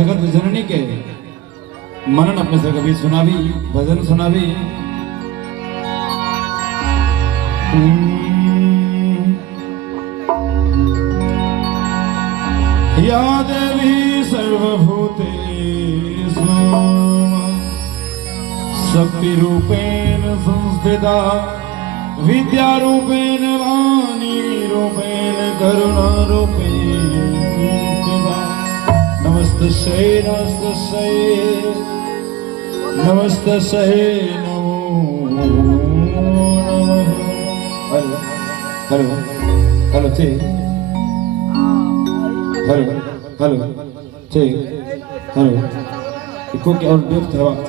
जगत जननी के मनन अपने से कभी सुनावी भजन सुनावी। या देवी सर्वभूतेषु शक्ति रूपेण संस्थिता विद्यारूपेण वाणी रूपेण करुणा रूपेण संस्थिता। नमस्तस्यै नमस्तस्यै नमस्तस्यै नमो नमः। हेलो हेलो हेलो ठीक हेलो हेलो ठीक हेलो इसको क्या और व्यक्त है वक्त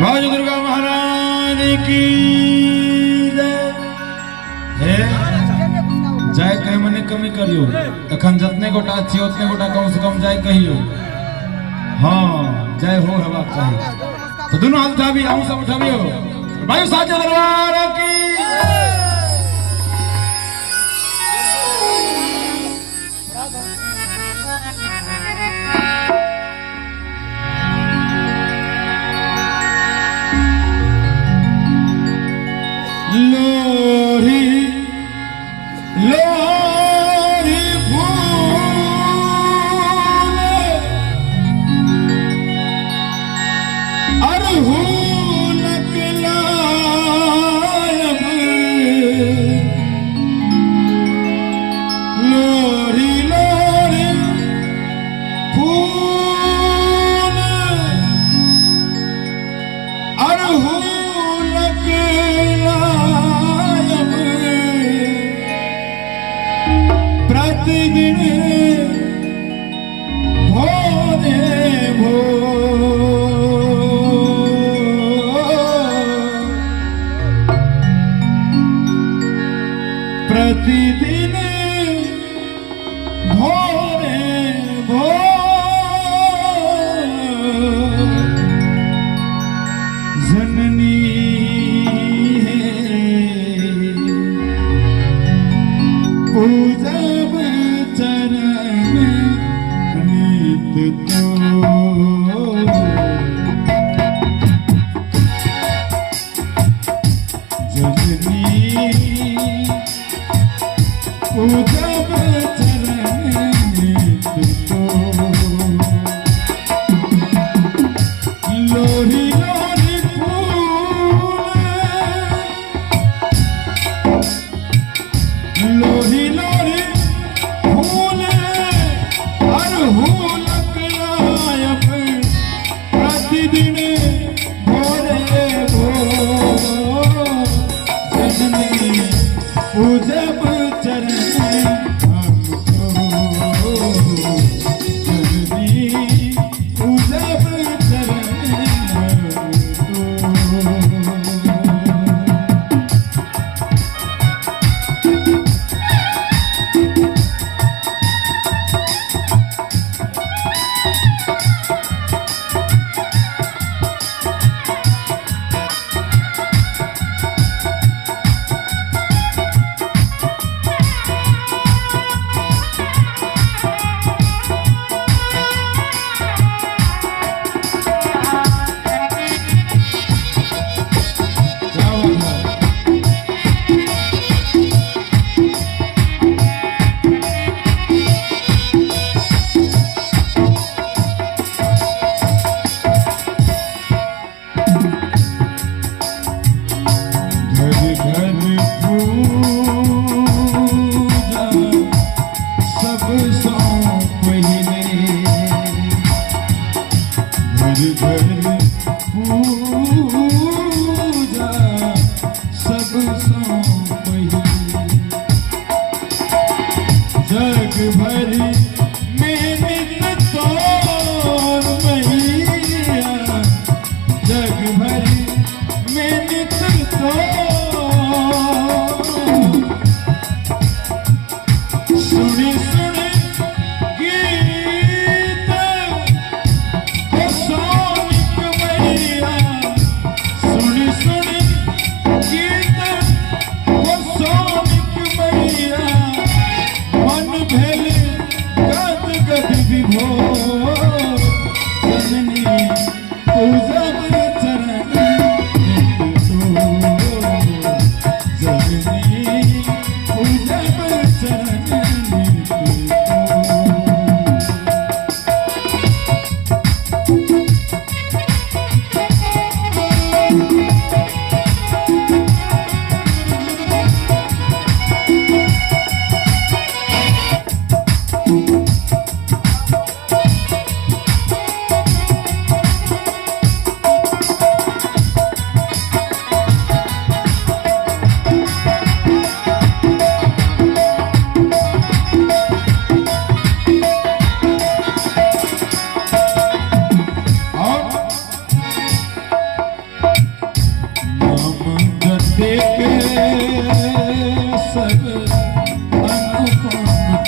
माँ दुर्गा महारानी की जाय कहे मने कमी करियो तखन जतने गोटा छी उतने गोटा कम से कम जाय कहियो। हाँ जय हो हेबाक चाही तो दोनों हाथ उठाबी हम सब उठाबियो भाई साचे दरबार की। लोरी लोरी फूल अरहुल कलायब लोरी लोरी फूल अरहुल प्रतिदिन भोरे प्रतिदिन भोरे जननी पूजा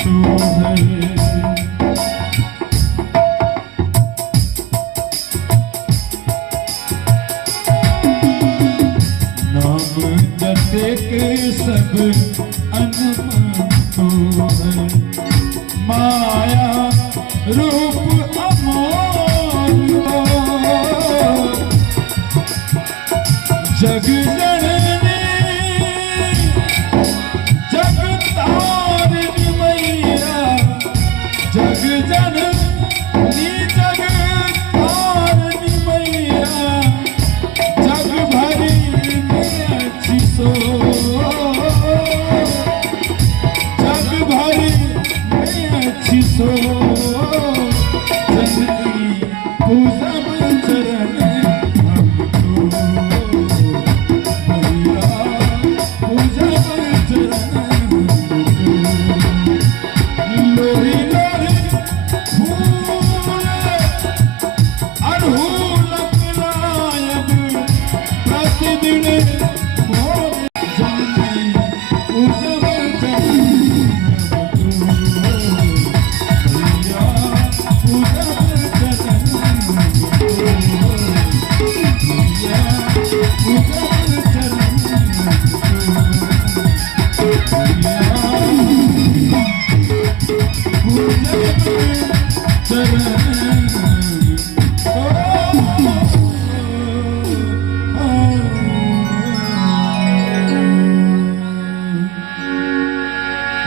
तू है। नाम जपे के सब अनमन तू है। माया रूप अमोल जग जननी जग तारिणी मैया जग जननी जग तारिणी मैया जग भरी में अच्छी सो जग भरी में अच्छी सो जननी पूजा चरण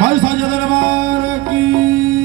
भाई साझा दरबार की